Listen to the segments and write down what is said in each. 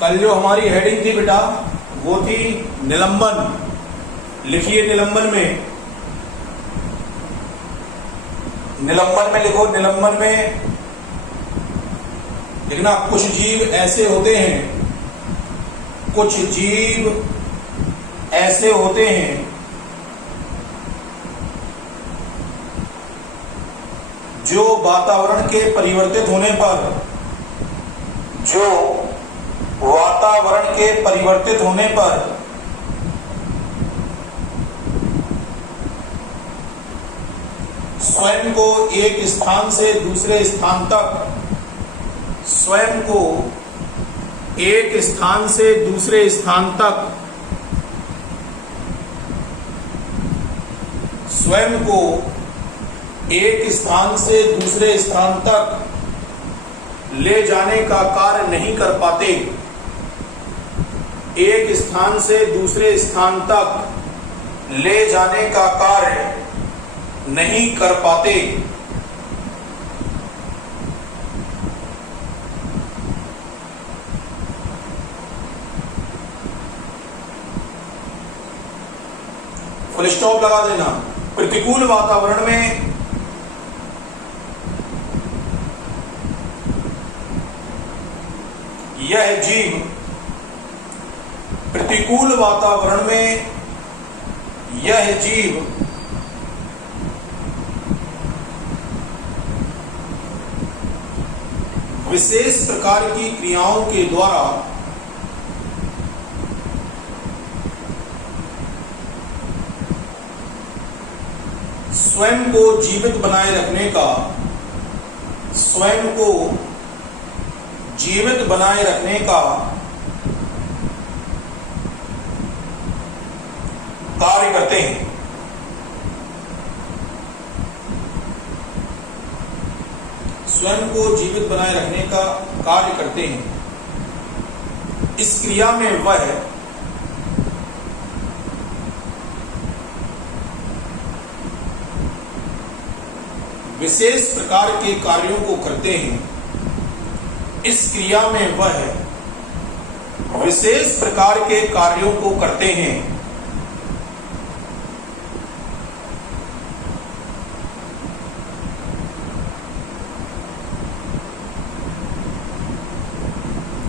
कल जो हमारी हेडिंग थी बेटा वो थी निलंबन। लिखिए निलंबन में लिखो। निलंबन में लिखना कुछ जीव ऐसे होते हैं, कुछ जीव ऐसे होते हैं जो वातावरण के परिवर्तित होने पर स्वयं को एक स्थान से दूसरे स्थान तक स्वयं को एक स्थान से दूसरे स्थान तक ले जाने का कार्य नहीं कर पाते। एक स्थान से दूसरे स्थान तक ले जाने का कार्य नहीं कर पाते। फुल स्टॉप लगा देना। प्रतिकूल वातावरण में यह जीव विशेष प्रकार की क्रियाओं के द्वारा स्वयं को जीवित बनाए रखने का कार्य करते हैं। स्वयं को जीवित बनाए रखने का कार्य करते हैं। इस क्रिया में वह विशेष प्रकार के कार्यों को करते हैं। इस क्रिया में वह विशेष प्रकार के कार्यों को करते हैं।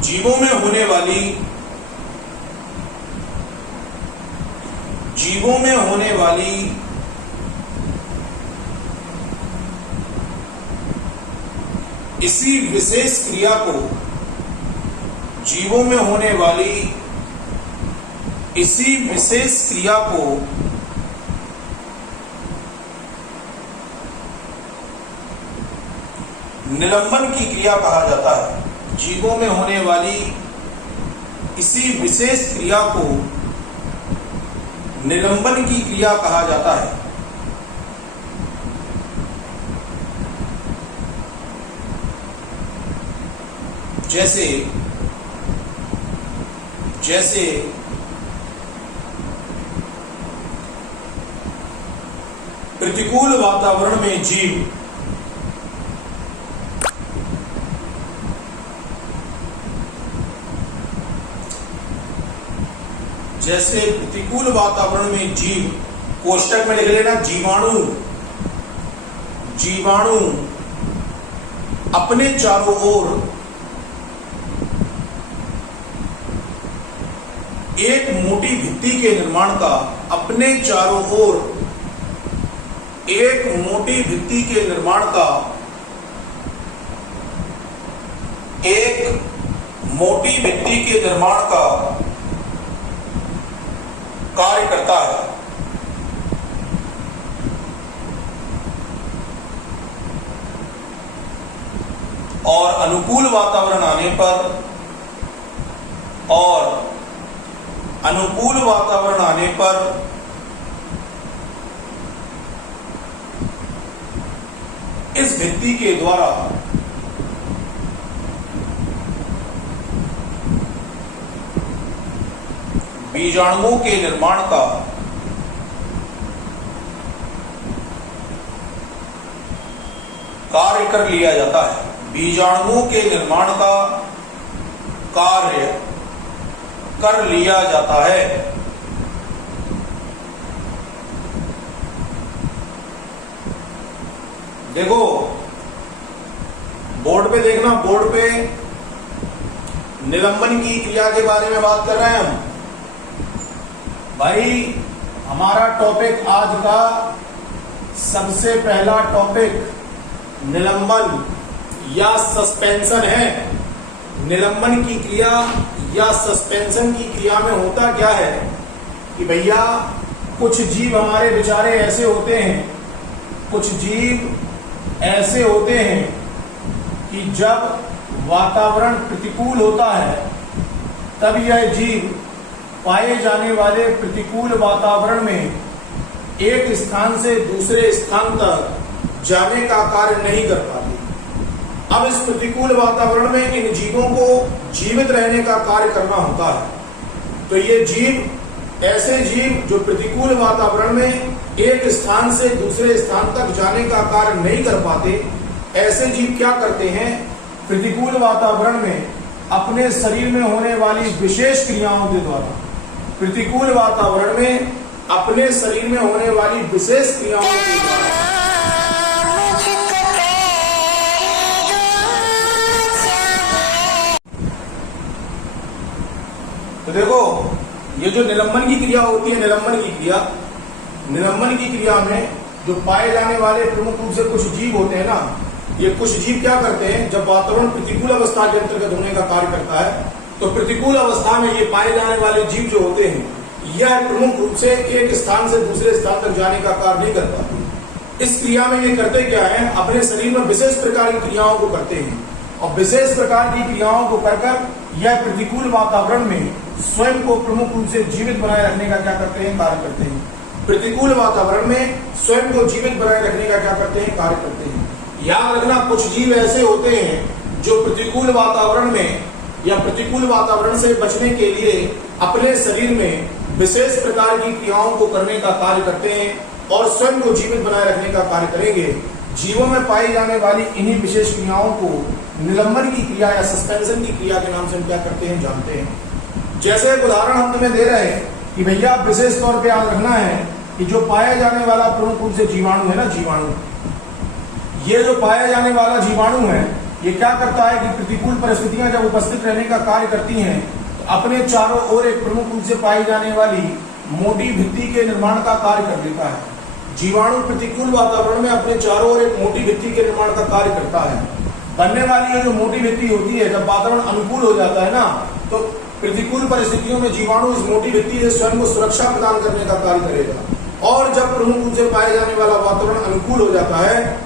जीवों में होने वाली इसी विशेष क्रिया को निलंबन की क्रिया कहा जाता है। जीवों में होने वाली इसी विशेष क्रिया को निलंबन की क्रिया कहा जाता है। जैसे प्रतिकूल वातावरण में जीव कोष्टक में लिख लेना जीवाणु अपने चारों ओर एक मोटी भित्ति के निर्माण का कार्य करता है। और अनुकूल वातावरण आने पर इस भित्ति के द्वारा बीजाणुओं के निर्माण का कार्य कर लिया जाता है। बीजाणुओं के निर्माण का कार्य कर लिया जाता है। देखो बोर्ड पे देखना, बोर्ड पे निलंबन की क्रिया के बारे में बात कर रहे हैं हम। भाई हमारा टॉपिक आज का सबसे पहला टॉपिक निलंबन या सस्पेंशन है। निलंबन की क्रिया या सस्पेंशन की क्रिया में होता क्या है कि भैया कुछ जीव हमारे बेचारे ऐसे होते हैं, कुछ जीव ऐसे होते हैं कि जब वातावरण प्रतिकूल होता है तब यह जीव पाए जाने वाले प्रतिकूल वातावरण में एक स्थान से दूसरे स्थान तक जाने का कार्य नहीं कर पाते। अब इस प्रतिकूल वातावरण में इन जीवों को जीवित रहने का कार्य करना होता है। तो ये जीव, ऐसे जीव जो प्रतिकूल वातावरण में एक स्थान से दूसरे स्थान तक जाने का कार्य नहीं कर पाते, ऐसे जीव क्या करते हैं, प्रतिकूल वातावरण में अपने शरीर में होने वाली विशेष क्रियाओं के द्वारा, प्रतिकूल वातावरण में अपने शरीर में होने वाली विशेष क्रियाओं के द्वारा तो देखो ये जो निलंबन की क्रिया होती है, निलंबन की क्रिया में जो पाए जाने वाले प्रमुख रूप से कुछ जीव होते हैं ना, ये कुछ जीव क्या करते हैं, जब वातावरण प्रतिकूल अवस्था के अंतर्गत होने का कार्य करता है तो प्रतिकूल अवस्था में ये पाए जाने वाले जीव जो होते हैं यह प्रमुख रूप से एक स्थान से दूसरे स्थान तक जाने का कार्य नहीं कर पाते। इस क्रिया में ये करते क्या है, अपने शरीर में विशेष प्रकार की क्रियाओं को करते हैं और विशेष प्रकार की क्रियाओं को कर यह प्रतिकूल वातावरण में स्वयं को प्रमुख रूप से जीवित बनाए रखने का क्या करते हैं, कार्य करते हैं। प्रतिकूल वातावरण में स्वयं को जीवित बनाए रखने का क्या करते हैं, कार्य करते हैं। याद रखना, कुछ जीव ऐसे होते हैं जो प्रतिकूल वातावरण में या प्रतिकूल वातावरण से बचने के लिए अपने शरीर में विशेष प्रकार की क्रियाओं को करने का कार्य करते हैं और स्वयं को जीवित बनाए रखने का कार्य करेंगे। जीवों में पाई जाने वाली इन्हीं विशेष क्रियाओं को निलंबन की क्रिया या सस्पेंशन की क्रिया के नाम से हम क्या करते हैं, जानते हैं। जैसे एक उदाहरण हम तुम्हें दे रहे हैं कि भैया विशेष तौर पे याद रखना है कि जो पाया जाने वाला प्रमुख रूप से जीवाणु है ना, जीवाणु, ये जो पाया जाने वाला जीवाणु है ये क्या करता है कि प्रतिकूल परिस्थितियां जब उपस्थित रहने का कार्य करती हैं तो अपने चारों ओर एक प्रमुख रूप से पाई जाने वाली मोटी भित्ति के निर्माण का कार्य कर देता है। जीवाणु प्रतिकूल वातावरण में अपने चारों ओर एक मोटी भित्ति के निर्माण का कार्य करता है। बनने वाली ये जो मोटी भित्ति होती है, जब वातावरण अनुकूल हो जाता है ना, तो प्रतिकूल परिस्थितियों में जीवाणु इस मोटी भित्ति से स्वयं को सुरक्षा प्रदान करने का कार्य करेगा। और जब प्रमुख रूप से पाए जाने वाला वातावरण अनुकूल हो जाता है,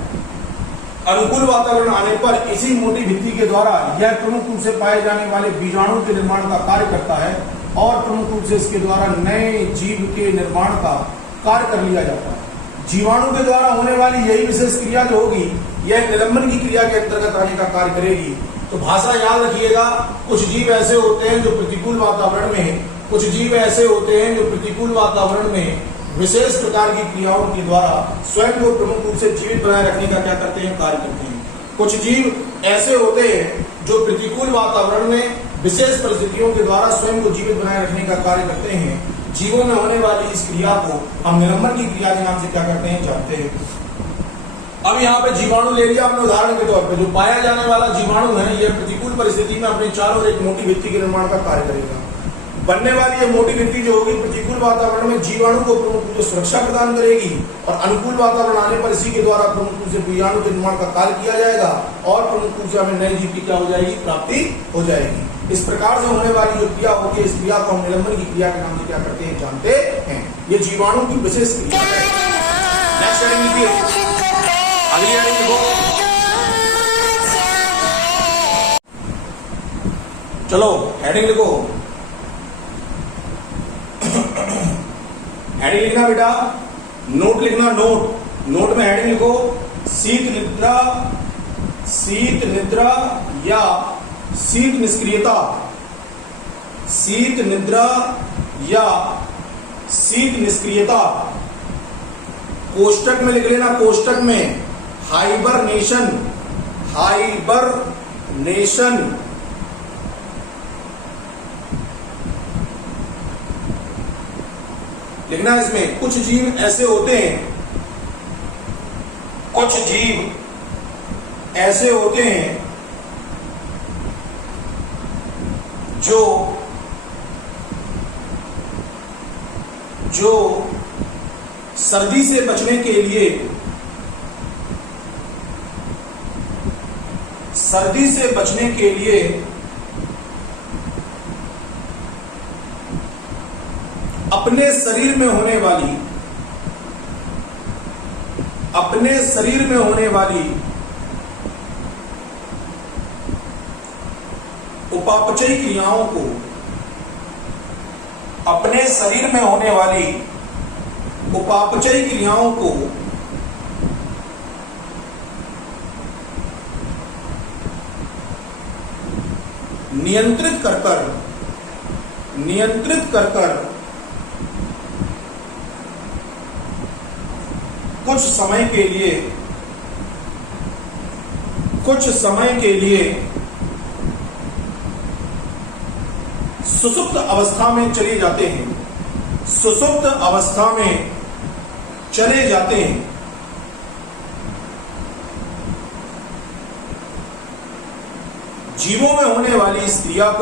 अनुकूल वातावरण आने पर इसी मोटी भित्ति के द्वारा यह प्रमुख रूप से पाए जाने वाले बीजाणु के निर्माण का कार्य करता है और प्रमुख रूप से इसके द्वारा नए जीव के निर्माण का कार्य कर लिया जाता है। जीवाणु के द्वारा होने वाली यही विशेष क्रिया जो होगी यह निलंबन की क्रिया के अंतर्गत आने का कार्य करेगी। तो भाषा याद रखिएगा, कुछ जीव ऐसे होते हैं जो प्रतिकूल वातावरण में, कुछ जीव ऐसे होते हैं जो प्रतिकूल वातावरण में विशेष प्रकार की क्रियाओं के द्वारा स्वयं को प्रमुख रूप से जीवित बनाए रखने का क्या करते हैं, कार्य करते हैं। कुछ जीव ऐसे होते हैं जो प्रतिकूल वातावरण में विशेष परिस्थितियों के द्वारा स्वयं को जीवित बनाए रखने का कार्य करते हैं। जीवों में होने वाली इस क्रिया को हम निलंबन की क्रिया के नाम से क्या करते हैं, जानते हैं। अब यहाँ पे जीवाणु ले लिया हमने उदाहरण के तौर पे। जो पाया जाने वाला जीवाणु है यह प्रतिकूल परिस्थिति में अपने चारों ओर एक मोटी भित्ति के निर्माण का कार्य करेगा। बनने वाली ये मोटी भित्ति जो होगी प्रतिकूल वातावरण में जीवाणु को प्रमुख रूप से सुरक्षा प्रदान करेगी और अनुकूल वातावरण आने पर इसी के द्वारा प्रमुख रूप से बीजाणु के निर्माण का कार्य किया जाएगा और प्रमुख रूप से हमें नए जीव की क्या हो जाएगी, प्राप्ति हो जाएगी। इस प्रकार से होने वाली जो क्रिया होती है, इस क्रिया को हम निलंबन की क्रिया के नाम से क्या करते हैं, जानते हैं। ये जीवाणु की विशेष क्रिया है। नेक्स्ट हेडिंग लिखिए, अगली हेडिंग लिखो। चलो हेडिंग लिखो, हेडिंग लिखना बेटा, नोट लिखना, नोट में हेडिंग लिखो, शीत निद्रा, शीत निद्रा या शीत निष्क्रियता, शीत निद्रा या शीत निष्क्रियता। कोष्टक में लिख लेना, कोष्टक में हाइबरनेशन, हाइबरनेशन लिखना है इसमें, कुछ जीव ऐसे होते हैं, कुछ जीव ऐसे होते हैं जो सर्दी से बचने के लिए अपने शरीर में होने वाली उपापचयी क्रियाओं को नियंत्रित कर कुछ समय के लिए सुसुप्त अवस्था में चले जाते हैं। जीवों में होने वाली इस क्रिया को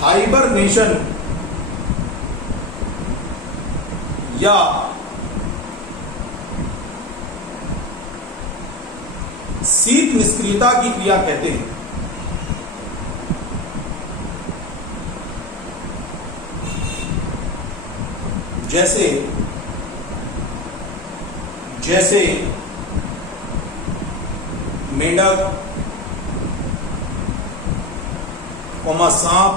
हाइबरनेशन या शीत निष्क्रियता की क्रिया कहते हैं। जैसे मेंढक, सांप,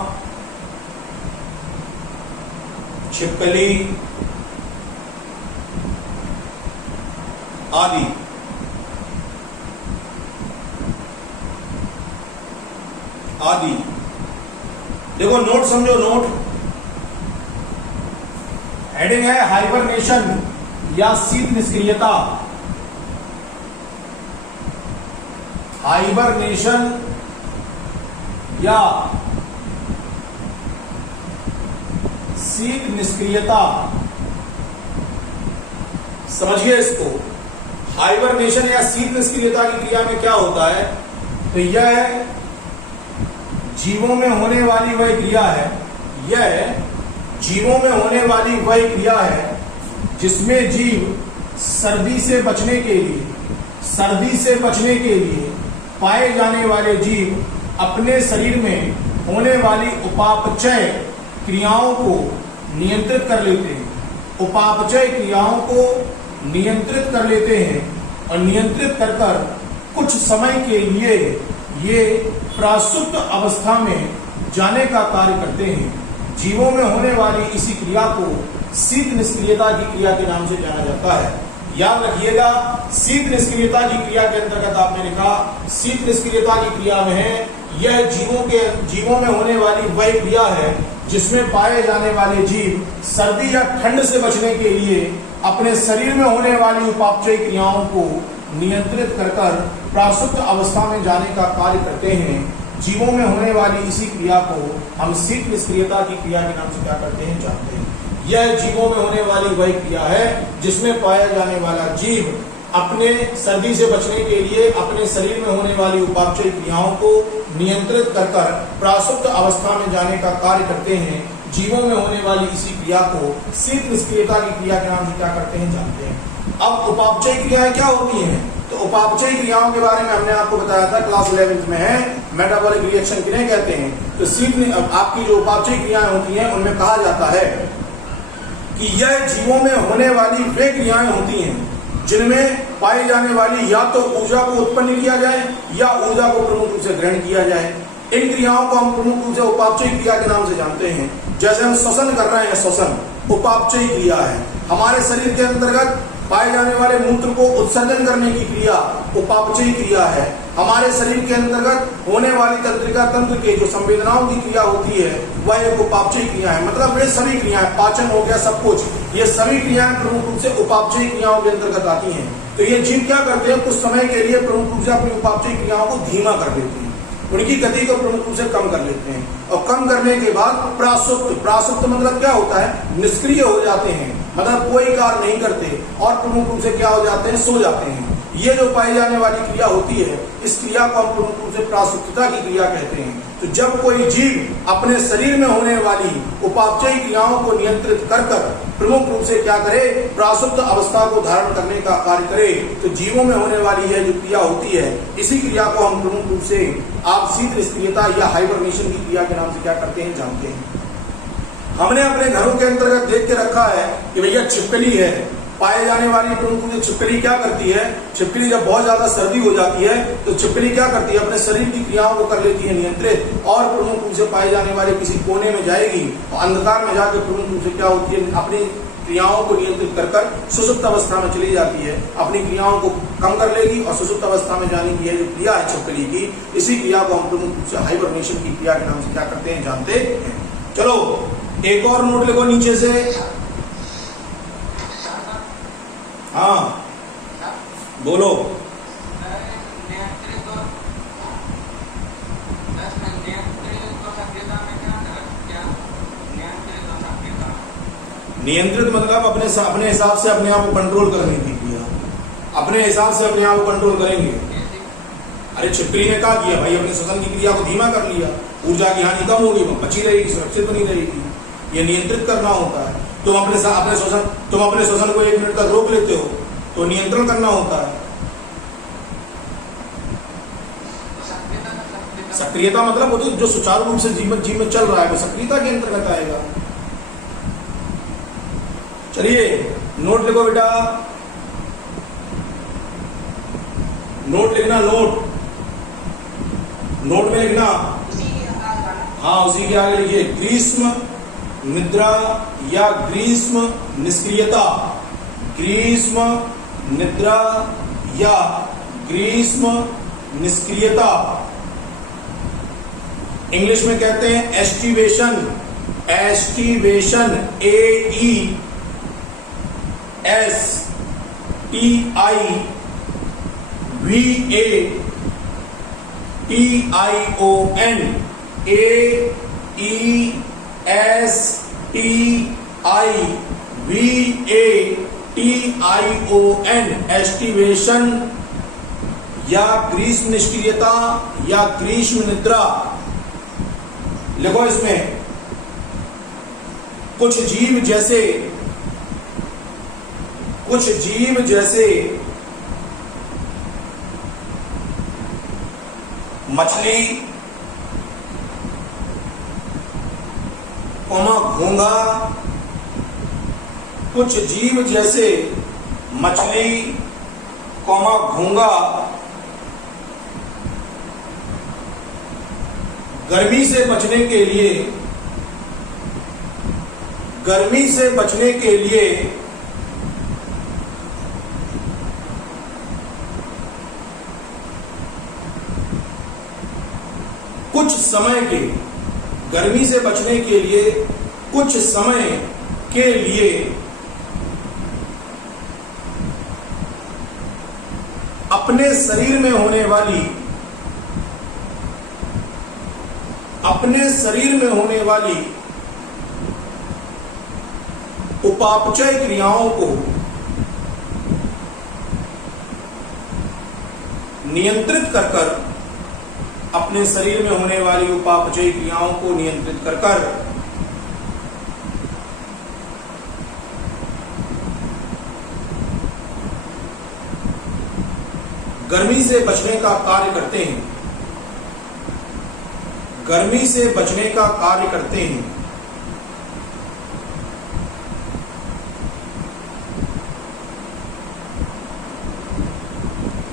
छिपकली आदि। देखो नोट समझो, नोट हेडिंग है हाइबरनेशन या शीत निष्क्रियता। हाइबरनेशन या शीत निष्क्रियता, समझिए इसको। हाइबरनेशन या शीत निष्क्रियता की क्रिया में क्या होता है, तो यह जीवों में होने वाली वह क्रिया है जिसमें जीव सर्दी से बचने के लिए पाए जाने वाले जीव अपने शरीर में होने वाली उपापचय क्रियाओं को नियंत्रित कर लेते हैं और नियंत्रित कर कुछ समय के लिए ये प्रासुप्त अवस्था में जाने का कार्य करते हैं। जीवों में होने वाली इसी क्रिया को शीत निष्क्रियता की क्रिया के नाम से जाना जाता है। याद रखिएगा, शीत निष्क्रियता की क्रिया के अंतर्गत आपने लिखा, शीत निष्क्रियता की क्रिया में है यह जीवों में होने वाली वह क्रिया है जिसमें पाए जाने वाले जीव सर्दी या ठंड से बचने के लिए अपने शरीर में होने वाली उपापचयी क्रियाओं को नियंत्रित कर प्रासुप्त अवस्था में जाने का कार्य करते हैं। जीवों में होने वाली इसी क्रिया को हम शीत निष्क्रियता की क्रिया के नाम से क्या करते हैं, जानते हैं। यह जीवों में होने वाली वही क्रिया है जिसमें पाया जाने वाला जीव अपने सर्दी से बचने के लिए अपने शरीर में होने वाली उपापचयी क्रियाओं को नियंत्रित कर प्रासुप्त अवस्था में जाने का कार्य करते हैं। जीवों में होने वाली इसी क्रिया को शीत निष्क्रियता की क्रिया के नाम से क्या करते हैं, जानते हैं। अब उपापचयी क्रियाएं क्या होती हैं, तो उपापचयी क्रियाओं के बारे में हमने आपको बताया था, क्लास 11th में है, मेटाबॉलिक रिएक्शन किन्हें कहते हैं। तो शीत आपकी जो उपापचयी क्रियाएं होती हैं उनमें कहा जाता है कि यह जीवों में होने वाली वे क्रियाएं होती हैं जिनमें पाई जाने वाली या तो ऊर्जा को उत्पन्न किया जाए या ऊर्जा को प्रमुख रूप से ग्रहण किया जाए। इन क्रियाओं को हम प्रमुख रूप से उपापचयी क्रिया के नाम से जानते हैं। जैसे हम श्वसन कर रहे हैं, श्वसन उपापचयी क्रिया है। हमारे शरीर के अंतर्गत पाए जाने वाले मूत्र को उत्सर्जन करने की क्रिया उपापचयी क्रिया है। हमारे शरीर के अंतर्गत होने वाली तंत्रिका तंत्र के जो संवेदनाओं की क्रिया होती है वह एक उपापचयी क्रिया है। मतलब वे सभी क्रियाएं, पाचन हो गया, सब कुछ, ये सभी क्रियाएं प्रमुख रूप से उपापचयी क्रियाओं के अंतर्गत आती हैं। तो ये जीव क्या करते हैं, कुछ समय के लिए प्रमुख रूप से अपनी उपापचयी क्रियाओं को धीमा कर देते हैं, उनकी गति को प्रमुख रूप से कम कर लेते हैं, और कम करने के बाद प्रासुप्त, प्रासुप्त मतलब क्या होता है, निष्क्रिय हो जाते हैं, मतलब कोई कार्य नहीं करते और प्रमुख रूप से क्या हो जाते हैं, सो जाते हैं। ये जो पाई जाने वाली क्रिया होती है, इस क्रिया को हम प्रमुख रूप से प्रासुप्तता की क्रिया कहते हैं। तो जब कोई जीव अपने शरीर में होने वाली उपापचयी क्रियाओं को नियंत्रित कर प्रमुख रूप से क्या करे, प्रासुप्त अवस्था को धारण करने का कार्य करे, तो जीवों में होने वाली यह जो क्रिया होती है, इसी क्रिया को हम प्रमुख रूप से आपसी निष्क्रियता या हाइबरनेशन की क्रिया के नाम से क्या करते हैं, जानते हैं। हमने अपने घरों के अंतर्गत देख के रखा है कि भैया छिपकली है, पाए जाने वाली प्रमुख रूप से छिपकली क्या करती है, छिपकली जब बहुत ज्यादा सर्दी हो जाती है तो छिपकली क्या करती है, अपने शरीर की क्रियाओं को कर लेती है नियंत्रित, और प्रमुख रूप से पाए जाने वाले किसी कोने में जाएगी और अंधकार में जाकर प्रमुख रूप से क्या होती है, अपनी क्रियाओं को नियंत्रित कर सुषुप्त अवस्था में चली जाती है, अपनी क्रियाओं को कम कर लेगी और सुषुप्त अवस्था में जाने की जो क्रिया है छिपकली की, इसी क्रिया को हम प्रमुख रूप से हाइबरनेशन की क्रिया के नाम से क्या करते हैं, जानते हैं। चलो एक और नोट लिखो नीचे से। हाँ बोलो। नियंत्रित मतलब अपने हिसाब से अपने आप को कंट्रोल करने की क्रिया, अपने हिसाब से अपने आप को कंट्रोल करेंगे। अरे छिपकली ने क्या किया भाई, अपने श्वसन की क्रिया को धीमा कर लिया, ऊर्जा की हानि कम होगी, बची रहेगी, सुरक्षित बनी रहेगी। ये नियंत्रित करना होता है। तुम अपने श्वसन को 1 मिनट तक रोक लेते हो तो नियंत्रण करना होता है। सक्रियता मतलब वो जो सुचारू रूप से जीव में चल रहा है वो सक्रियता के अंतर्गत आएगा। चलिए नोट लिखो बेटा, नोट लिखना, नोट में लिखना। हाँ उसी के आगे लिखिए, ग्रीष्म निद्रा या ग्रीष्म निष्क्रियता, ग्रीष्म निद्रा या ग्रीष्म निष्क्रियता, इंग्लिश में कहते हैं aestivation, aestivation, AESTIVATION, AESTIVATION, aestivation या ग्रीष्म निष्क्रियता या ग्रीष्म निद्रा। लिखो इसमें, कुछ जीव जैसे मछली, घोंगा, कुछ जीव जैसे मछली, घोंगा गर्मी से बचने के लिए कुछ समय के लिए अपने शरीर में होने वाली उपापचय क्रियाओं को नियंत्रित कर अपने शरीर में होने वाली उपापचयी क्रियाओं को नियंत्रित कर गर्मी से बचने का कार्य करते हैं।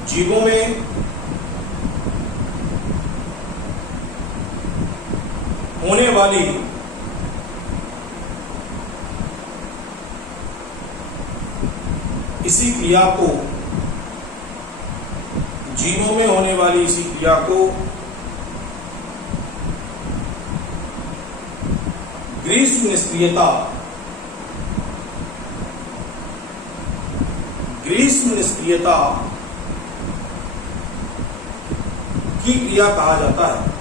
जीवों में होने वाली इसी क्रिया को जीवों में होने वाली इसी क्रिया को ग्रीष्म निष्क्रियता की क्रिया कहा जाता है।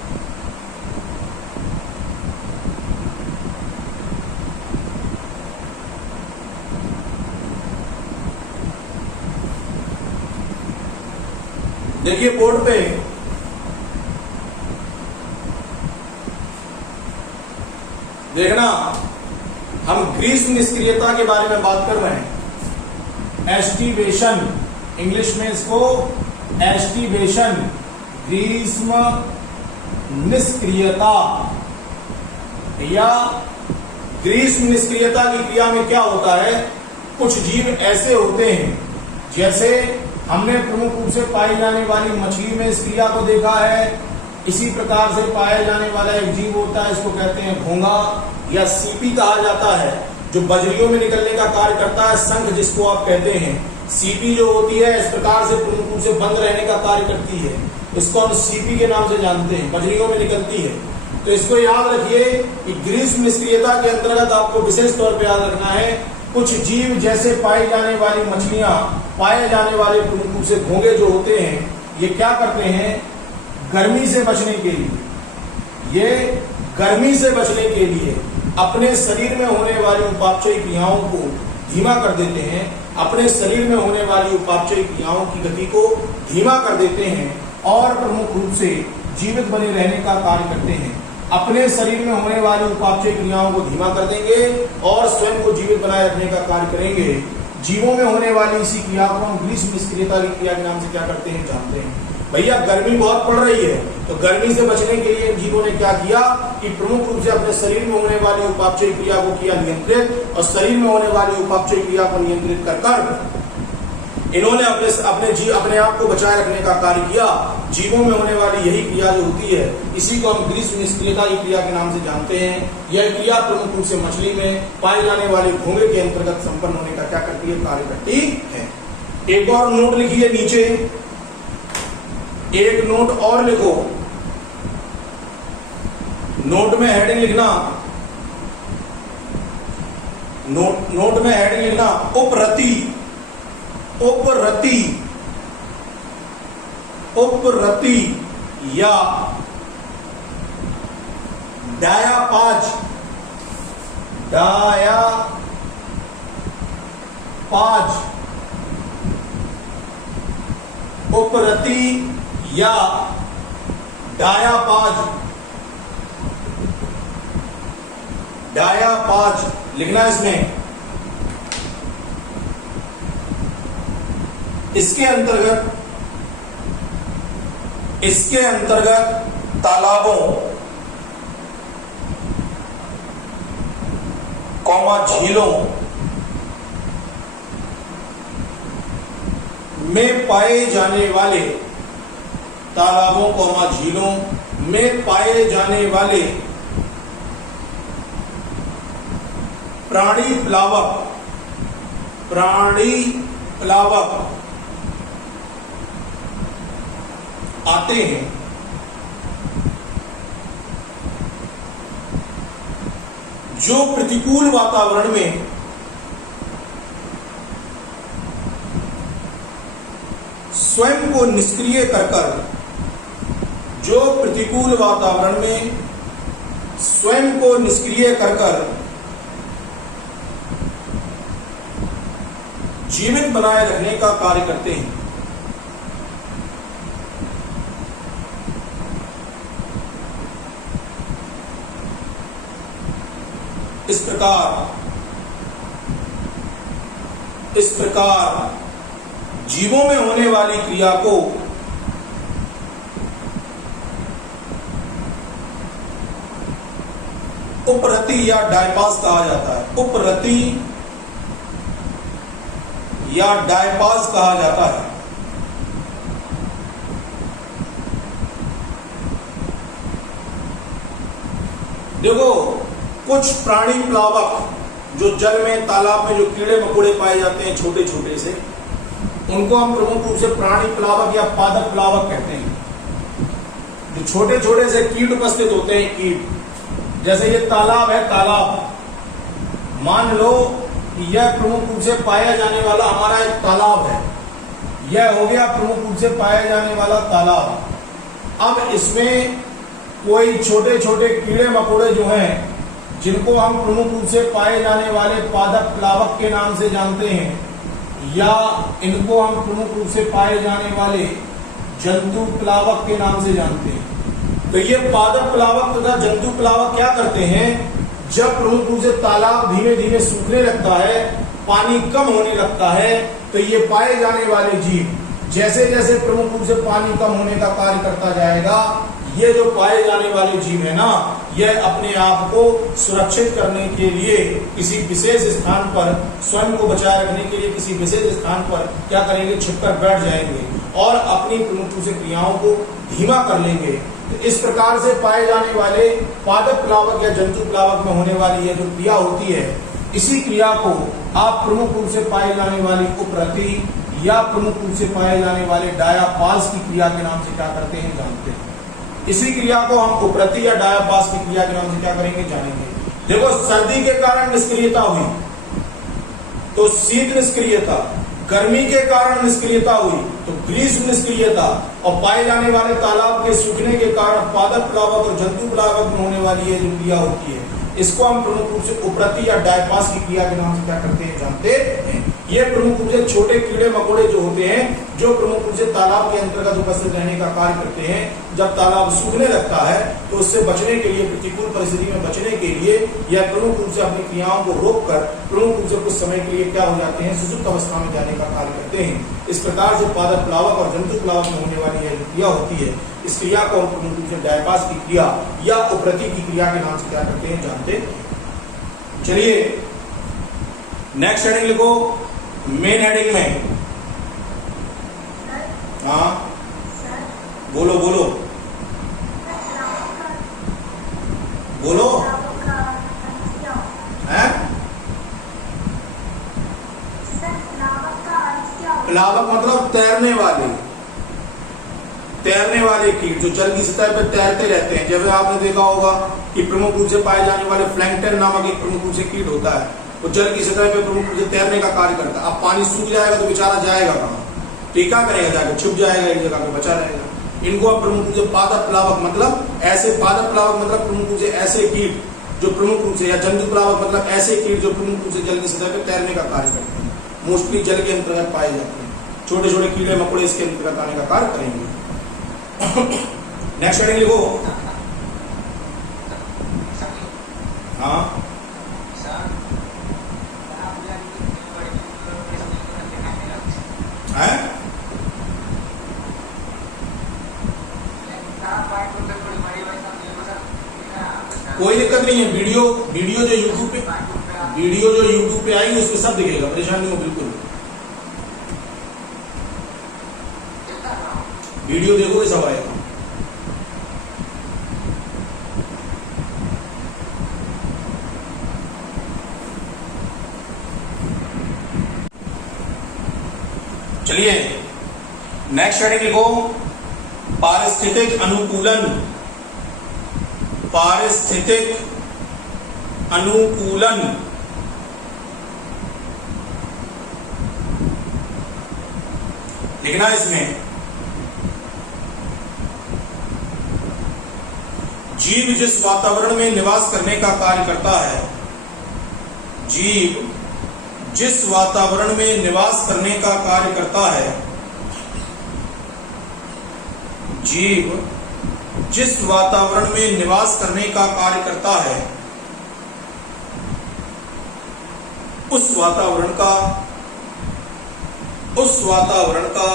देखिए बोर्ड पे देखना, हम ग्रीष्म निष्क्रियता के बारे में बात कर रहे हैं। एस्टिवेशन, इंग्लिश में इसको एस्टिवेशन, ग्रीष्म निष्क्रियता या ग्रीष्म निष्क्रियता की क्रिया में क्या होता है, कुछ जीव ऐसे होते हैं, जैसे हमने प्रमुख रूप से पाई जाने वाली मछली में इस क्रिया को देखा है। इसी प्रकार से पाया जाने वाला एक जीव होता है, इसको कहते हैं घोंघा या सीपी कहा जाता है, जो बजरियों में निकलने का कार्य करता है। शंख जिसको आप कहते हैं, सीपी जो होती है इस प्रकार से प्रमुख रूप से बंद रहने का कार्य करती है। इसको हम सीपी के नाम से जानते हैं, बजरियों में निकलती है। तो इसको याद रखिए कि ग्रीष्म निष्क्रियता के अंतर्गत आपको विशेष तौर पर याद रखना है, कुछ जीव जैसे पाई जाने वाली मछलियां, पाए जाने वाले प्रमुख रूप से घोंघे जो होते हैं, ये क्या करते हैं, गर्मी से बचने के लिए अपने शरीर में होने वाली उपापचयी क्रियाओं को धीमा कर देते हैं, अपने शरीर में होने वाली उपापचयी क्रियाओं की गति को धीमा कर देते हैं और प्रमुख रूप से जीवित बने रहने का कार्य करते हैं। अपने शरीर में होने वाली उपापचयी क्रियाओं को धीमा कर देंगे और स्वयं को जीवित बनाए रखने का कार्य करेंगे। जीवों में होने वाली इसी क्रिया को हम ग्रीष्म निष्क्रियता की क्रिया के नाम से क्या करते हैं, जानते हैं। भैया गर्मी बहुत पड़ रही है, तो गर्मी से बचने के लिए जीवों ने क्या किया कि प्रमुख रूप से अपने शरीर में होने वाली उपापचयी क्रिया को किया नियंत्रित, और शरीर में होने वाली उपापचयी क्रिया को नियंत्रित कर इन्होंने अपने आप को बचाए रखने का कार्य किया। जीवों में होने वाली यही क्रिया जो होती है, इसी को हम ग्रीष्म निष्क्रियता की क्रिया के नाम से जानते हैं। यह क्रिया प्रमुख रूप से मछली में पाए जाने वाले घोंघे के अंतर्गत संपन्न होने का क्या करती है, कार्य करती है। एक और नोट लिखिए नीचे, एक नोट और लिखो, नोट में हेडिंग लिखना, नोट में हेडिंग लिखना, उपरति या डायापाज, उपरति या डायापाज लिखना इसमें। इसके अंतर्गत तालाबों, झीलों में पाए जाने वाले, तालाबों झीलों में पाए जाने वाले प्राणी प्लावक आते हैं। जो प्रतिकूल वातावरण में स्वयं को निष्क्रिय कर जो प्रतिकूल वातावरण में स्वयं को निष्क्रिय कर जीवित बनाए रखने का कार्य करते हैं। इस प्रकार जीवों में होने वाली क्रिया को उपरति या डायपास कहा जाता है। उपरति या डायपास कहा जाता है। देखो, कुछ प्राणी प्लावक जो जल में, तालाब में जो कीड़े मकोड़े पाए जाते हैं छोटे छोटे से, उनको हम प्रमुख रूप से प्राणी प्लावक या पादप प्लावक कहते हैं। जो छोटे छोटे से कीट उपस्थित होते हैं, कीट, जैसे ये तालाब है, तालाब मान लो यह प्रमुख रूप से पाया जाने वाला हमारा एक तालाब है, यह हो गया प्रमुख रूप से पाया जाने वाला तालाब। अब इसमें कोई छोटे छोटे कीड़े मकोड़े जो हैं, जिनको हम प्रमुख रूप से पाए जाने वाले पादप प्लावक के नाम से जानते हैं, या इनको हम प्रमुख रूप से पाए जाने वाले जंतु प्लावक के नाम से जानते हैं। तो ये पादप प्लावक तथा जंतु प्लावक क्या करते हैं, जब प्रमुख रूप से तालाब धीमे धीमे सूखने लगता है, पानी कम होने लगता है, तो ये पाए जाने वाले जीव जैसे जैसे प्रमुख रूप से पानी कम होने का कार्य करता जाएगा, ये जो पाए जाने वाले जीव है ना, यह अपने आप को सुरक्षित करने के लिए किसी विशेष स्थान पर, स्वयं को बचाए रखने के लिए किसी विशेष स्थान पर क्या करेंगे, छिपकर बैठ जाएंगे और अपनी प्रमुख रूप से क्रियाओं को धीमा कर लेंगे। तो इस प्रकार से पाए जाने वाले पादप प्लावक या जंतु प्लावक में होने वाली यह जो क्रिया होती है, इसी क्रिया को आप प्रमुख रूप से पाए जाने वाली उपरति या प्रमुख रूप से पाए जाने वाले डायापास की क्रिया के नाम से क्या करते हैं, जानते हैं। इसी क्रिया को हम उपरति या डायापास की क्रिया के नाम से क्या करेंगे, जानेंगे। देखो, सर्दी के कारण निष्क्रियता हुई तो शीत निष्क्रियता, गर्मी के कारण निष्क्रियता हुई तो ग्रीष्म निष्क्रियता, और पाए जाने वाले तालाब के सूखने के कारण पादप प्लावक और जंतु प्लावक में होने वाली ये जो क्रिया होती है, इसको हम प्रमुख रूप से उपरति या डायपास की क्रिया के नाम से क्या करते हैं, जानते हैं। ये प्रमुख रूप से छोटे कीड़े मकोड़े जो होते हैं, जो प्रमुख रूप से तालाब के अंतर्गत उपस्थित रहने का कार्य करते हैं। जब तालाब सूखने लगता है तो उससे बचने के लिए, प्रतिकूल परिस्थिति में बचने के लिए, या प्रमुख रूप से अपनी क्रियाओं को रोककर प्रमुख रूप से कुछ समय के लिए क्या हो जाते हैं, सुसुप्त अवस्था में जाने का कार्य करते हैं। इस प्रकार से पादप प्लावक और जंतु प्लावक में होने वाली यह क्रिया होती है, इस क्रिया को हम प्रमुख रूप से डायपास की क्रिया या उपरति की क्रिया के नाम से क्या करते हैं, जानते हैं। चलिए नेक्स्ट हेडिंग लिखो, मेन हेडिंग में। हाँ बोलो बोलो बोलो। हैं? प्लावक मतलब तैरने वाले, तैरने वाले कीट जो जल की सतह पर तैरते रहते हैं। जैसे आपने देखा होगा कि प्रमुख रूप से पाए जाने वाले प्लैंकटन नामक एक प्रमुख रूप से कीट होता है, वो जल की सतह पर प्रमुख रूप से तैरने का कार्य करता है। अब पानी सूख जाएगा तो बेचारा जाएगा कहाँ, तो क्या करेगा, जाकर छुप जाएगा, एक जगह पे बचा रहेगा। इनको अब प्रमुख रूप से पादप प्लावक मतलब ऐसे, पादप प्लावक मतलब प्रमुख रूप से ऐसे कीट जो प्रमुख रूप से, या जंतु प्लावक मतलब ऐसे कीट जो प्रमुख रूप से जल की सतह पर तैरने का कार्य करते हैं, मोस्टली जल के अंतर्गत पाए जाते हैं। छोटे छोटे कीड़े मकोड़े इसके अंतर्गत आने का कार्य करेंगे। नेक्स्ट हेडिंग लिखो। हाँ है? कोई दिक्कत नहीं है, वीडियो जो यूट्यूब पे आएगी उसमें सब दिखेगा, परेशान नहीं हो बिल्कुल। वीडियो देखोगे सब आएगा। चलिए नेक्स्ट हेडिंग लिखो, पारिस्थितिक अनुकूलन। पारिस्थितिक अनुकूलन लिखना इसमें। जीव जिस वातावरण में निवास करने का कार्य करता है, जीव जिस वातावरण में निवास करने का कार्य करता है, जीव जिस वातावरण में निवास करने का कार्य करता है, उस वातावरण का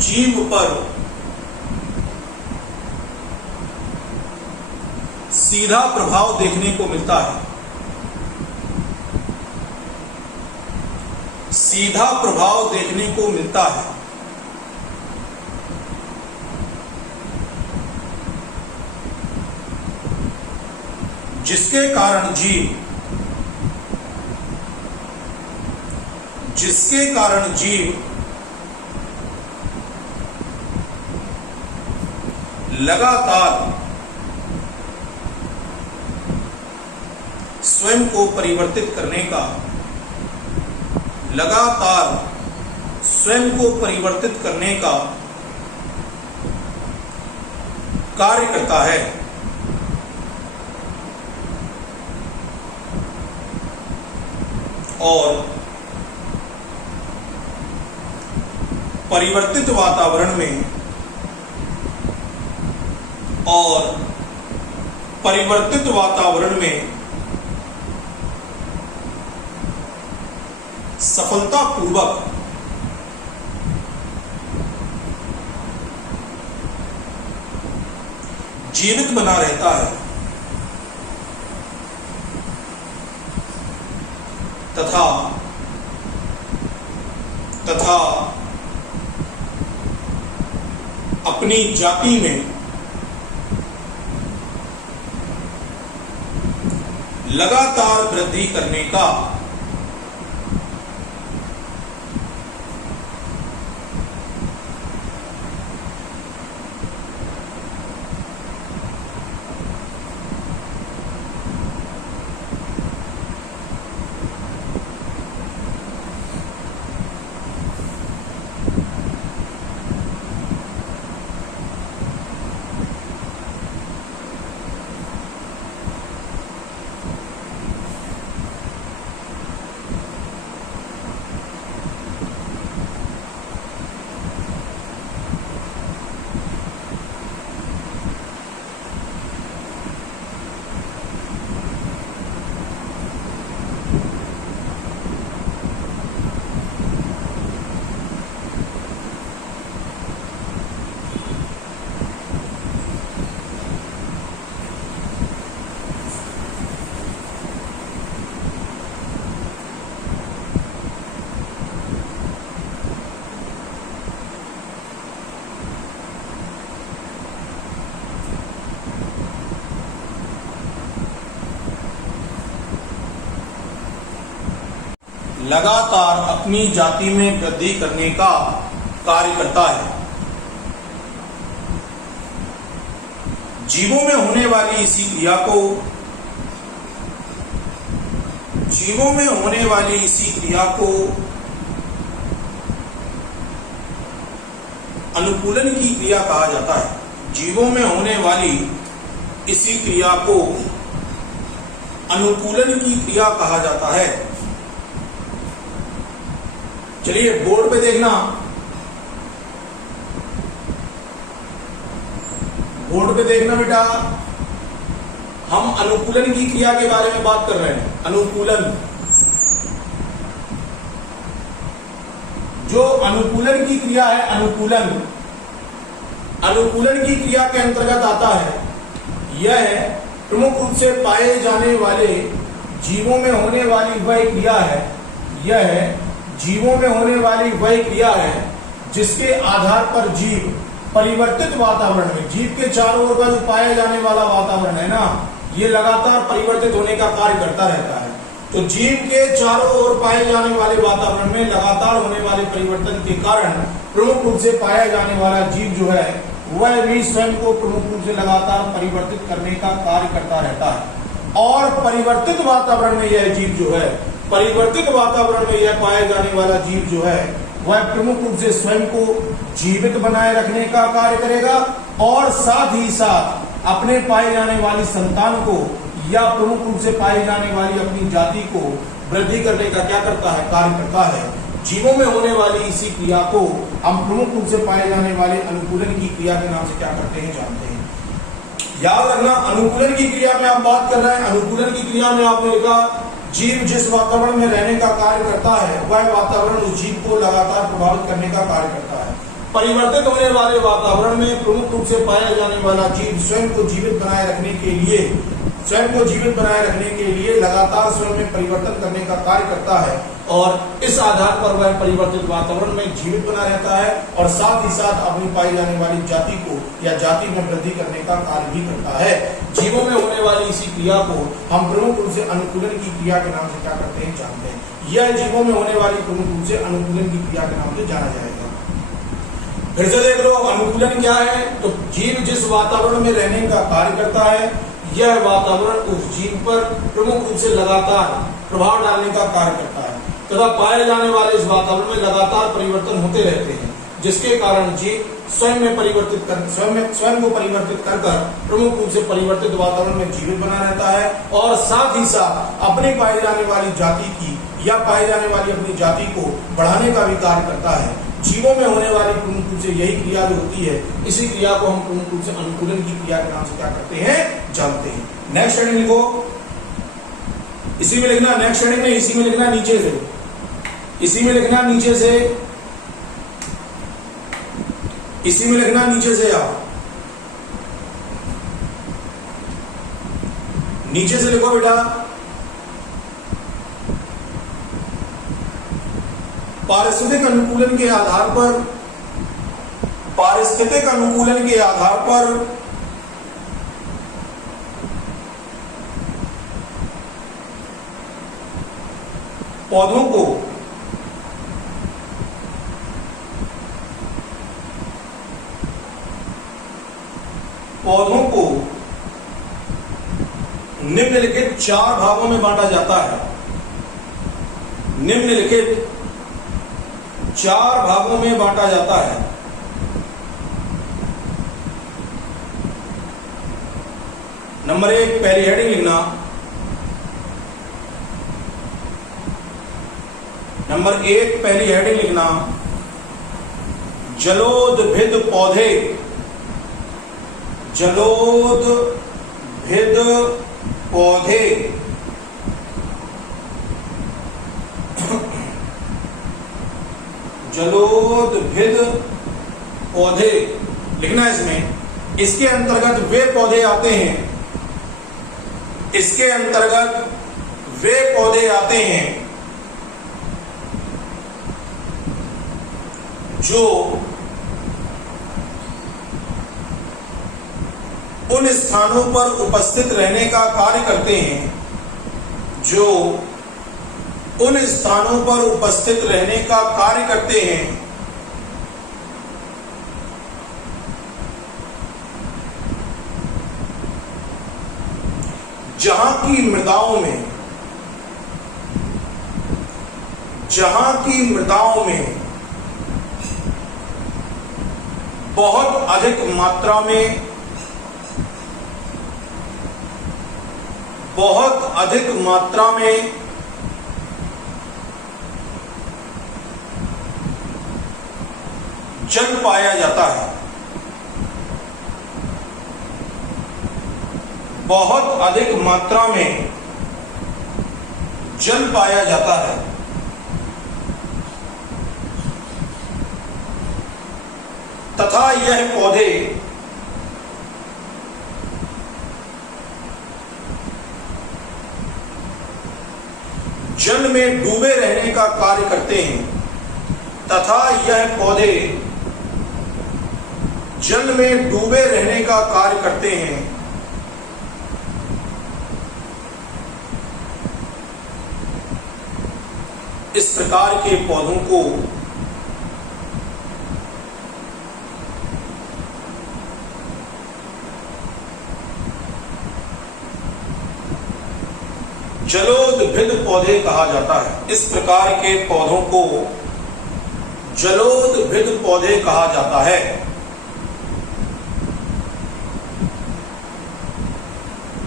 जीव पर सीधा प्रभाव देखने को मिलता है। सीधा प्रभाव देखने को मिलता है। जिसके कारण जीव जिसके कारण जीव लगातार स्वयं को परिवर्तित करने का कार्य करता है। और परिवर्तित वातावरण में सफलतापूर्वक जीवित बना रहता है तथा अपनी जाति में लगातार वृद्धि करने का लगातार अपनी जाति में वृद्धि करने का कार्य करता है। जीवों में होने वाली इसी क्रिया को अनुकूलन की क्रिया कहा जाता है। जीवों में होने वाली इसी क्रिया को अनुकूलन की क्रिया कहा जाता है। चलिए बोर्ड पे देखना, बेटा, हम अनुकूलन की क्रिया के बारे में बात कर रहे हैं। अनुकूलन, जो अनुकूलन की क्रिया है, अनुकूलन की क्रिया के अंतर्गत आता है। यह प्रमुख रूप से पाए जाने वाले जीवों में होने वाली वह क्रिया है जिसके आधार पर जीव परिवर्तित वातावरण में, जीव के चारों ओर का जो पाया जाने वाला वातावरण है ना, ये लगातार परिवर्तित होने का कार्य करता रहता है। तो जीव के चारों ओर पाए जाने वाले वातावरण में लगातार होने वाले परिवर्तन के कारण प्रमुख रूप से पाया जाने वाला जीव जो है वह भी स्वयं को प्रमुख रूप से लगातार परिवर्तित करने का कार्य करता रहता है। और परिवर्तित वातावरण में यह जीव जो है, परिवर्तित वातावरण में यह पाया जाने वाला जीव जो है वह प्रमुख रूप से स्वयं को जीवित बनाए रखने का कार्य करेगा और साथ ही साथ अपने पाए जाने वाली संतान को या प्रमुख रूप से पाई जाने वाली अपनी जाति को वृद्धि करने का क्या करता है, कार्य करता है। जीवों में होने वाली इसी क्रिया को हम प्रमुख रूप से पाए जाने वाले अनुकूलन की क्रिया के नाम से क्या करते हैं, जानते हैं। याद रखना, अनुकूलन की क्रिया में आप बात कर रहे हैं। अनुकूलन की क्रिया में आपने देखा जीव जिस वातावरण में रहने का कार्य करता है वह वातावरण उस जीव को लगातार प्रभावित करने का कार्य करता है। परिवर्तित होने वाले वातावरण में प्रमुख रूप से पाया जाने वाला जीव स्वयं को जीवित बनाए रखने के लिए लगातार स्वयं में परिवर्तन करने का कार्य करता है और इस आधार पर वह परिवर्तित वातावरण में जीवित बना रहता है और साथ ही साथ अपनी पाई जाने वाली जाति को या जाति में वृद्धि करने का कार्य भी करता है। जीवों में होने वाली इसी क्रिया को हम प्रमुख रूप से अनुकूलन की क्रिया के नाम से क्या करते हैं, जानते हैं। यह जीवों में होने वाली प्रमुख रूप से अनुकूलन की क्रिया के नाम से जाना जाएगा। फिर से देख लो, अनुकूलन क्या है? तो जीव जिस वातावरण में रहने का कार्य करता है, यह वातावरण उस जीव पर प्रमुख रूप से लगातार प्रभाव डालने का कार्य करता है तथा पाए जाने वाले इस वातावरण में लगातार परिवर्तन होते रहते हैं, जिसके कारण जीव स्वयं को परिवर्तित कर प्रमुख रूप से परिवर्तित वातावरण में जीवित बना रहता है और साथ ही साथ अपनी पाई जाने वाली जाति की या पाई जाने वाली अपनी जाति को बढ़ाने का भी कार्य करता है। जीवों में होने वाली प्रमुख रूप से यही क्रिया जो होती है, इसी क्रिया को हम प्रमुख रूप से अनुकूलन की क्रिया के नाम से क्या करते हैं, जानते हैं। नेक्स्ट हेडिंग लिखो, इसी में लिखना, नेक्स्ट हेडिंग में इसी में लिखना, नीचे से इसी में लिखना, नीचे से इसी में लिखना, नीचे से आप नीचे से लिखो बेटा। पारिस्थितिक अनुकूलन के आधार पर पौधों को निम्नलिखित 4 भागों में बांटा जाता है। निम्नलिखित 4 भागों में बांटा जाता है। नंबर 1, पहली हेडिंग लिखना। नंबर 1, पहली हेडिंग लिखना, जलोदभिद पौधे। जलोदभिद पौधे जलोदभिद पौधे लिखना इसमें। इसके अंतर्गत वे पौधे आते हैं, इसके अंतर्गत वे पौधे आते हैं जो उन स्थानों पर उपस्थित रहने का कार्य करते हैं, जो उन स्थानों पर उपस्थित रहने का कार्य करते हैं जहां की मृदाओं में बहुत अधिक मात्रा में जल पाया जाता है। बहुत अधिक मात्रा में जल पाया जाता है तथा यह पौधे जल में डूबे रहने का कार्य करते हैं तथा यह पौधे जल में डूबे रहने का कार्य करते हैं। इस प्रकार के पौधों को जलोदभिद पौधे कहा जाता है। इस प्रकार के पौधों को जलोदभिद पौधे कहा जाता है।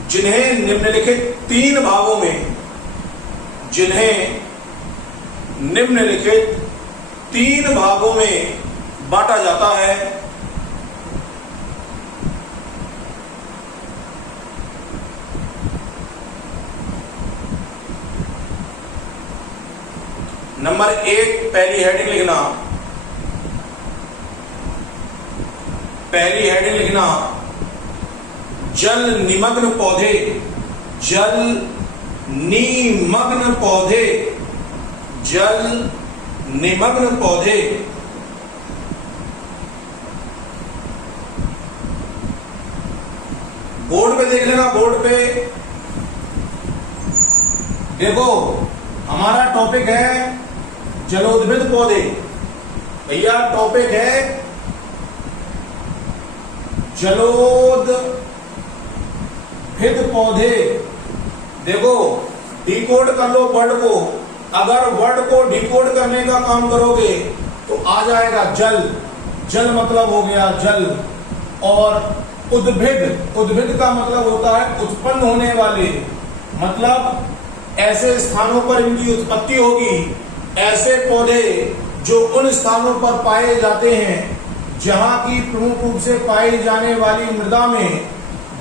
जिन्हें निम्नलिखित 3 भागों में बांटा जाता है। नंबर 1, पहली हेडिंग लिखना। पहली हेडिंग लिखना, जल निमग्न पौधे। जल निमग्न पौधे। जल निमग्न पौधे। बोर्ड पे देख लेना, बोर्ड पे देखो हमारा टॉपिक है जलोद्भिद पौधे। भैया टॉपिक है जलोद्भिद पौधे। देखो डिकोड कर लो वर्ड को। अगर वर्ड को डिकोड करने का काम करोगे तो आ जाएगा जल। जल मतलब हो गया जल। और उद्भिद, उद्भिद का मतलब होता है उत्पन्न होने वाले, मतलब ऐसे स्थानों पर इनकी उत्पत्ति होगी। ऐसे पौधे जो उन स्थानों पर पाए जाते हैं जहां की प्रमुख रूप से पाई जाने वाली मृदा में,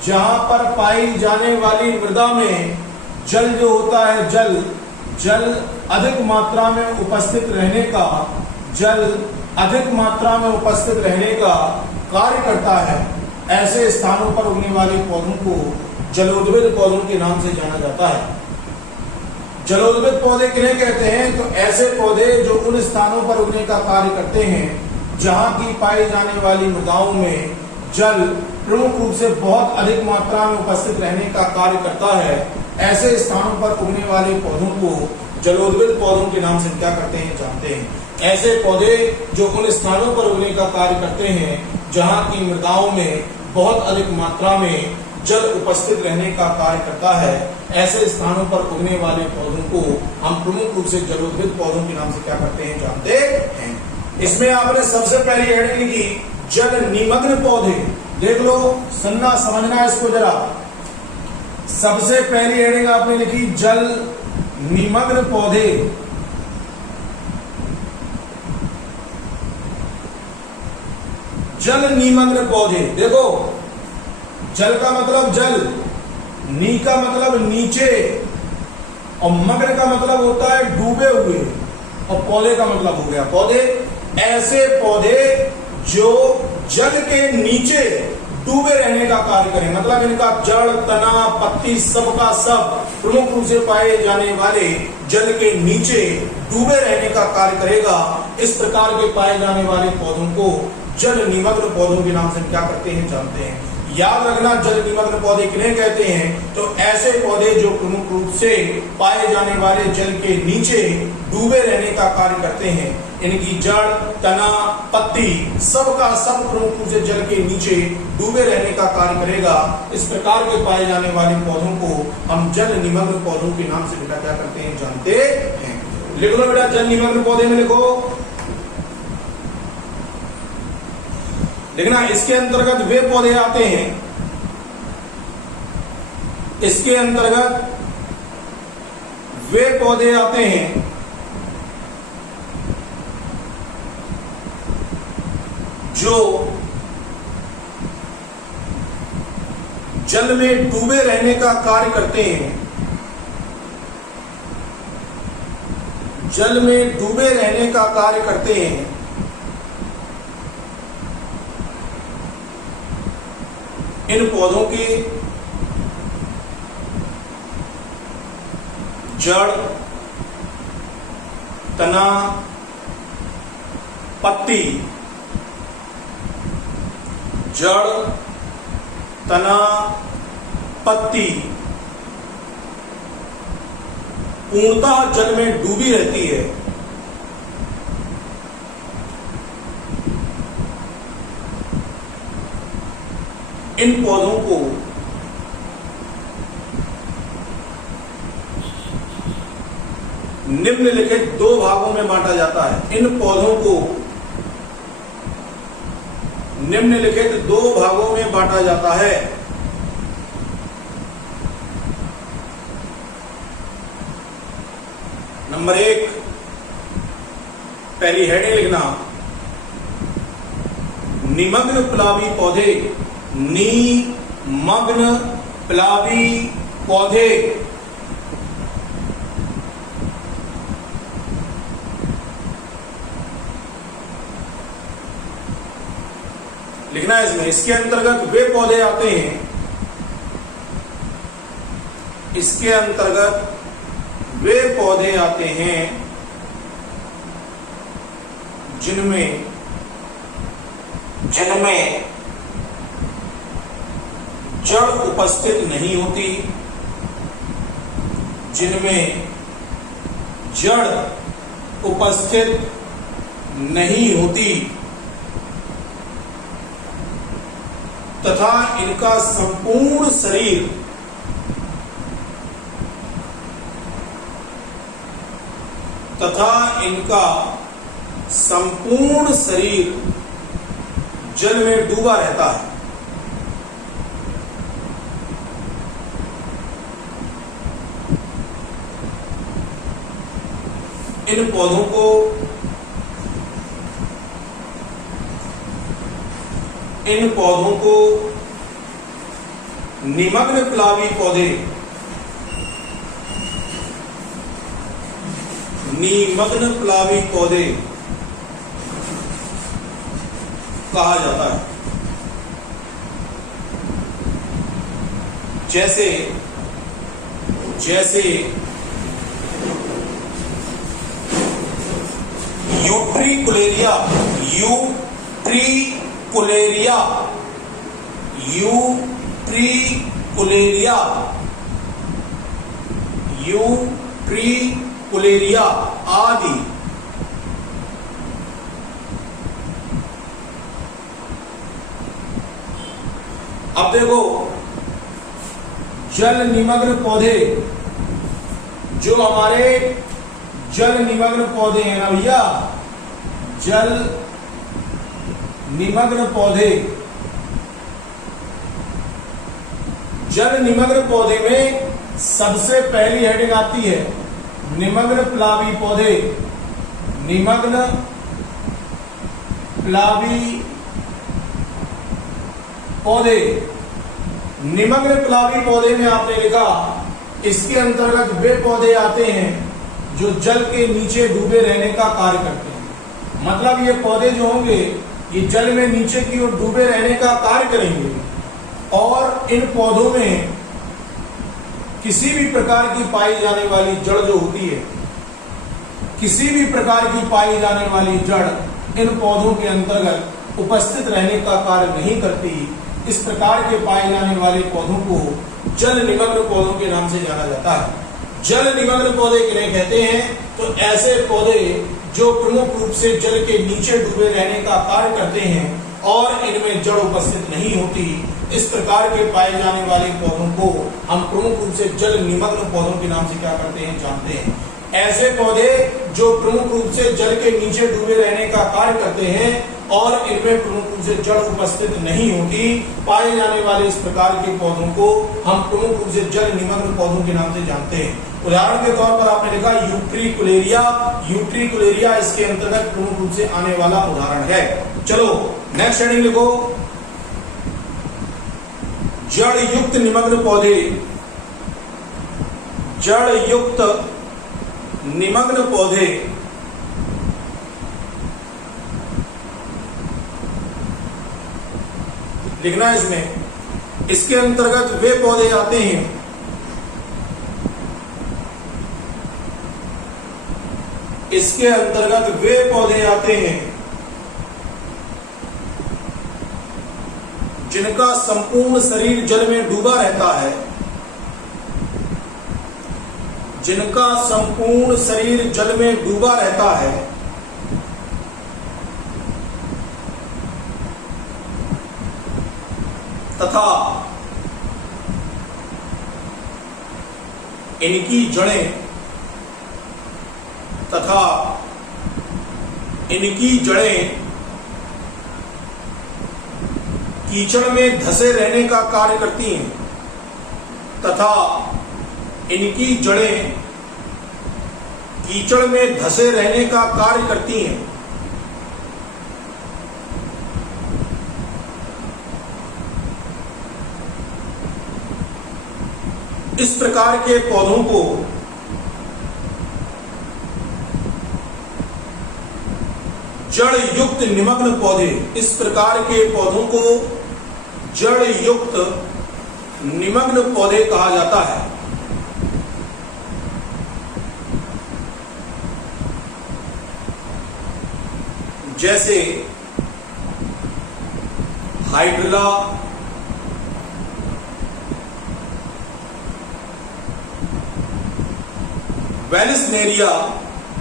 जहां पर पाई जाने वाली मृदा में जल जो होता है जल अधिक मात्रा में उपस्थित रहने का, जल अधिक मात्रा में उपस्थित रहने का कार्य करता है। ऐसे स्थानों पर उगने वाले पौधों को जलोद्भिद पौधों के नाम से जाना जाता है। जलोद्भिद पौधे किन्हें कहते हैं? तो ऐसे पौधे जो उन स्थानों पर उगने का कार्य करते हैं जहां की पाई जाने वाली मृदाओं में जल प्रमुख रूप से बहुत अधिक मात्रा में उपस्थित रहने का कार्य करता है। ऐसे स्थानों पर उगने वाले पौधों को जलोद्भिद पौधों के नाम से क्या करते हैं जानते हैं। ऐसे पौधे जो उन स्थानों पर उगने का कार्य करते हैं जहां की मृदाओं में बहुत अधिक मात्रा में जल उपस्थित रहने का कार्य करता है। ऐसे स्थानों पर उगने वाले पौधों को हम प्रमुख रूप से जलोद्भिद पौधों के नाम से क्या करते हैं जानते हैं। इसमें आपने सबसे पहली हेडिंग लिखी जल निमग्न पौधे। देख लो, सुनना समझना इसको जरा। सबसे पहली हेडिंग आपने लिखी जल निमग्न पौधे। जल निमग्न पौधे। देखो जल का मतलब जल, नी का मतलब नीचे, और मग्न का मतलब होता है डूबे हुए, और पौधे का मतलब हो गया पौधे। ऐसे पौधे जो जल के नीचे डूबे रहने का कार्य करें, मतलब इनका जड़, तना, पत्ती सब का सब प्रमुख रूप से पाए जाने वाले जल के नीचे डूबे रहने का कार्य करेगा। इस प्रकार के पाए जाने वाले पौधों को जल निमग्न पौधों के नाम से क्या करते हैं जानते हैं। याद रखना जल निमग्न पौधे किन्हें कहते हैं? तो ऐसे पौधे जो प्रमुख रूप से पाए जाने वाले जल के नीचे डूबे रहने का कार्य करते हैं। इनकी जड़, तना, पत्ती सब का सब प्रमुख रूप से जल के नीचे डूबे रहने का कार्य करेगा। इस प्रकार के पाए जाने वाले पौधों को हम जल निमग्न पौधों के नाम से बेटा क्या करते हैं जानते हैं। लिख लो बेटा, जल निमग्न पौधे में लिखो। देखना इसके अंतर्गत वे पौधे आते हैं, इसके अंतर्गत वे पौधे आते हैं जो जल में डूबे रहने का कार्य करते हैं। जल में डूबे रहने का कार्य करते हैं। इन पौधों की जड़, तना, पत्ती, जड़, तना, पत्ती पूर्णतः जल में डूबी रहती है। इन पौधों को निम्नलिखित दो भागों में बांटा जाता है। इन पौधों को निम्नलिखित दो भागों में बांटा जाता है। नंबर 1, पहली हेडिंग लिखना निमग्न प्लावी पौधे। निमग्न प्लावी पौधे। लिखना है इसमें, इसके अंतर्गत वे पौधे आते हैं, इसके अंतर्गत वे पौधे आते हैं जिनमें जड़ उपस्थित नहीं होती, जिनमें जड़ उपस्थित नहीं होती तथा इनका संपूर्ण शरीर जल में डूबा रहता है। इन पौधों को निमग्न प्लावी पौधे कहा जाता है। जैसे यूट्रिकुलेरिया आदि। अब देखो, जल निमग्न पौधे, जो हमारे जल निमग्न पौधे हैं ना भैया, जल निमग्न पौधे में सबसे पहली हेडिंग आती है निमग्न प्लावी पौधे। निमग्न प्लावी पौधे में आपने लिखा, इसके अंतर्गत वे पौधे आते हैं जो जल के नीचे डूबे रहने का कार्य करते हैं। मतलब ये पौधे जो होंगे ये जल में नीचे की ओर डूबे रहने का कार्य करेंगे और इन पौधों में किसी भी प्रकार की पाई जाने वाली जड़ जो होती है, किसी भी प्रकार की पाई जाने वाली जड़ इन पौधों के अंतर्गत उपस्थित रहने का कार्य नहीं करती। इस प्रकार के पाए जाने वाले पौधों को जल निमग्न पौधों के नाम से जाना जाता है। जल निमग्न पौधे किन्हें कहते हैं? तो ऐसे पौधे जो प्रमुख रूप से जल के नीचे डूबे रहने का कार्य करते हैं और इनमें जड़ उपस्थित नहीं होती। इस प्रकार के पाए जाने वाले पौधों को हम प्रमुख रूप से जल निमग्न पौधों के नाम से क्या करते हैं? जानते हैं। ऐसे पौधे जो प्रमुख रूप से जल के नीचे डूबे रहने का कार्य करते हैं और इनमें प्रमुख रूप से जड़ उपस्थित नहीं होती, पाए जाने वाले इस प्रकार के पौधों को हम प्रमुख रूप से जल निमग्न पौधों के नाम से जानते हैं। उदाहरण के तौर पर आपने लिखा यूट्रिकुलेरिया इसके अंतर्गत प्रमुख रूप से आने वाला उदाहरण है। चलो नेक्स्ट हेडिंग लिखो, जड़ युक्त निमग्न पौधे। जड़ युक्त निमग्न पौधे लिखना है इसमें। इसके अंतर्गत वे पौधे आते हैं जिनका संपूर्ण शरीर जल में डूबा रहता है, जिनका संपूर्ण शरीर जल में डूबा रहता है तथा इनकी जड़ें कीचड़ में धसे रहने का कार्य करती हैं तथा इनकी जड़ें कीचड़ में धसे रहने का कार्य करती हैं। इस प्रकार के पौधों को जड़ युक्त निमग्न पौधे, इस प्रकार के पौधों को जड़ युक्त निमग्न पौधे कहा जाता है। जैसे hydrilla, Vallisneria,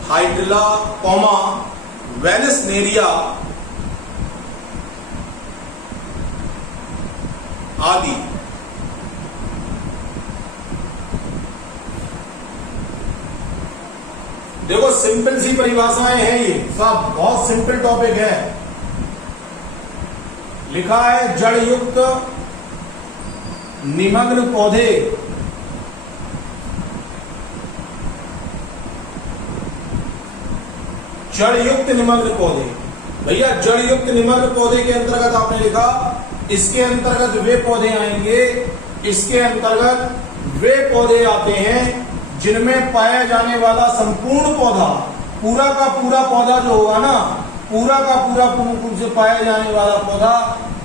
hydrilla comma Vallisneria आदि। देखो सिंपल सी परिभाषाएं हैं, ये सब बहुत सिंपल टॉपिक है। लिखा है जड़ युक्त निमग्न पौधे, जड़ युक्त निमग्न पौधे। भैया जड़ युक्त निमग्न पौधे के अंतर्गत आपने लिखा, इसके अंतर्गत वे पौधे आएंगे, इसके अंतर्गत वे पौधे आते हैं जिनमें पाया जाने वाला संपूर्ण पौधा, पूरा का पूरा पौधा जो होगा ना, पूरा का पूरा प्रमुख रूप से पाया जाने वाला पौधा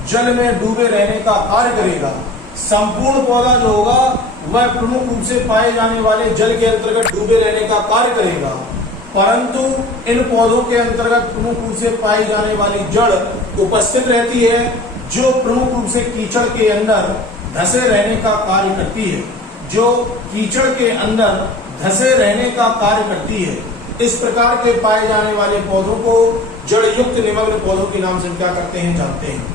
जल में डूबे रहने का कार्य करेगा। संपूर्ण पौधा जो होगा वह प्रमुख रूप से पाए जाने वाले जल के अंतर्गत डूबे रहने का कार्य करेगा, परंतु इन पौधों के अंतर्गत प्रमुख रूप से पाई जाने वाली जड़ उपस्थित रहती है जो प्रमुख रूप से कीचड़ के अंदर धंसे रहने का कार्य करती है, जो कीचड़ के अंदर धंसे रहने का कार्य करती है। इस प्रकार के पाए जाने वाले पौधों को जड़ युक्त निमग्न पौधों के नाम से क्या करते हैं, जानते हैं।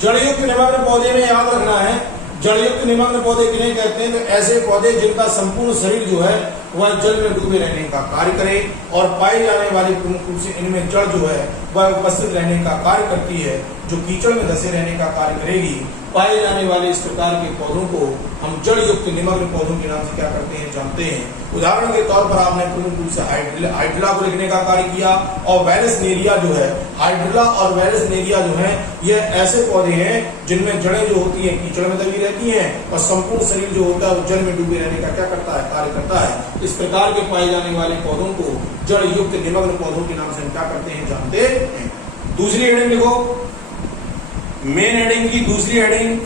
जड़ युक्त निमग्न पौधे में याद रखना है, जड़ युक्त निमग्न पौधे किन्हें कहते हैं? तो ऐसे पौधे जिनका संपूर्ण शरीर जो है वह जल में डूबे रहने का कार्य करे और पाई जाने वाली प्रमुख रूप से इनमें जड़ जो है वह उपस्थित रहने का कार्य करती है, जो कीचड़ में धंसे रहने का कार्य करेगी। पाए जाने वाले इस प्रकार के पौधों को हम जड़ युक्त निमग्न पौधों के नाम से क्या करते हैं, जानते हैं। उदाहरण के तौर पर आपने प्रमुख रूप से हाइड्रिला को लिखने का कार्य किया, और वेलिस्नेरिया जो है, हाइड्रिला और वेलिस्नेरिया जो है, ये ऐसे पौधे हैं जिनमें जड़ें जो होती हैं कीचड़ में दबी रहती हैं और संपूर्ण शरीर जो होता है वो जल में डूबे रहने का क्या करता है, कार्य करता है। इस प्रकार के पाए जाने वाले पौधों को जड़ युक्त निमग्न पौधों के नाम से हम क्या करते हैं, जानते हैं। दूसरी हेडिंग लिखो, मेन हेडिंग की दूसरी हेडिंग,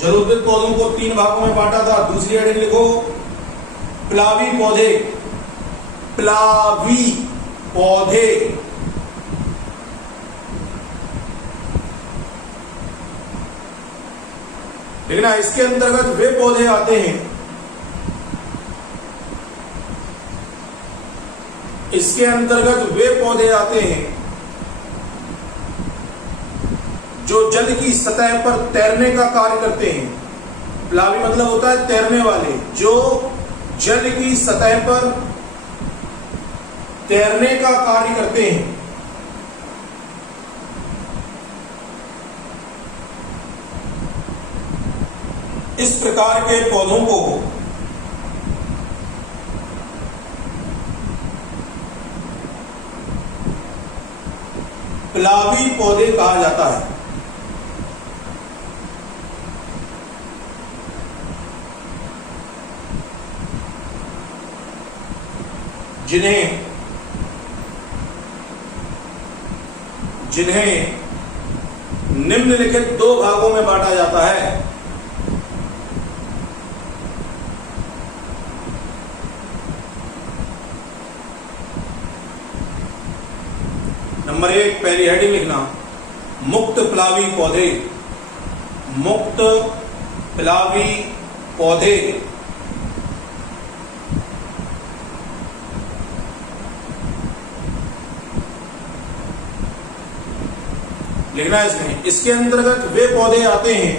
जलोद्भिद पौधों को 3 भागों में बांटा था। दूसरी हेडिंग लिखो प्लावी पौधे, प्लावी पौधे। लेकिन इसके अंतर्गत वे पौधे आते हैं, इसके अंतर्गत वे पौधे आते हैं जो जल की सतह पर तैरने का कार्य करते हैं। प्लावी मतलब होता है तैरने वाले, जो जल की सतह पर तैरने का कार्य करते हैं। इस प्रकार के पौधों को प्लावी पौधे कहा जाता है। जिन्हें निम्नलिखित 2 भागों में बांटा जाता है। नंबर 1, पहली हेडिंग लिखना, मुक्त प्लावी पौधे, मुक्त प्लावी पौधे। लिखना है इसमें, इसके अंतर्गत वे पौधे आते हैं,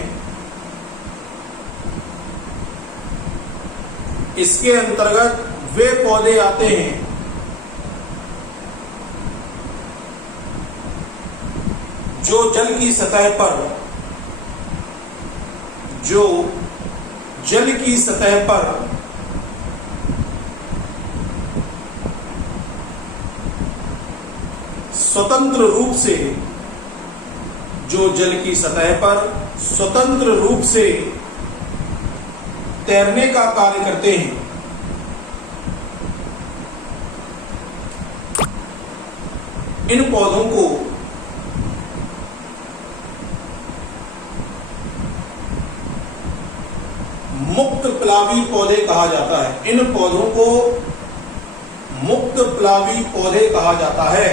इसके अंतर्गत वे पौधे आते हैं जो जल की सतह पर, जो जल की सतह पर स्वतंत्र रूप से, जो जल की सतह पर स्वतंत्र रूप से तैरने का कार्य करते हैं। इन पौधों को मुक्त प्लावी पौधे कहा जाता है। इन पौधों को मुक्त प्लावी पौधे कहा जाता है।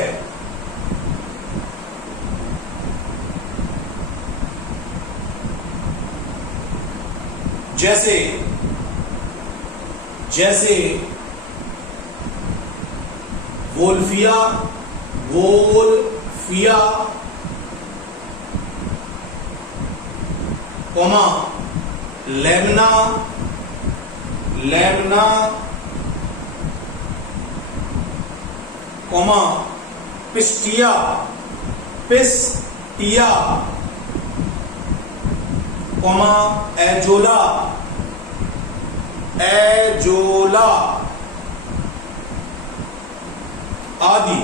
जैसे जैसे Wolffia, comma Lemna, comma Pistia, comma Azolla आदि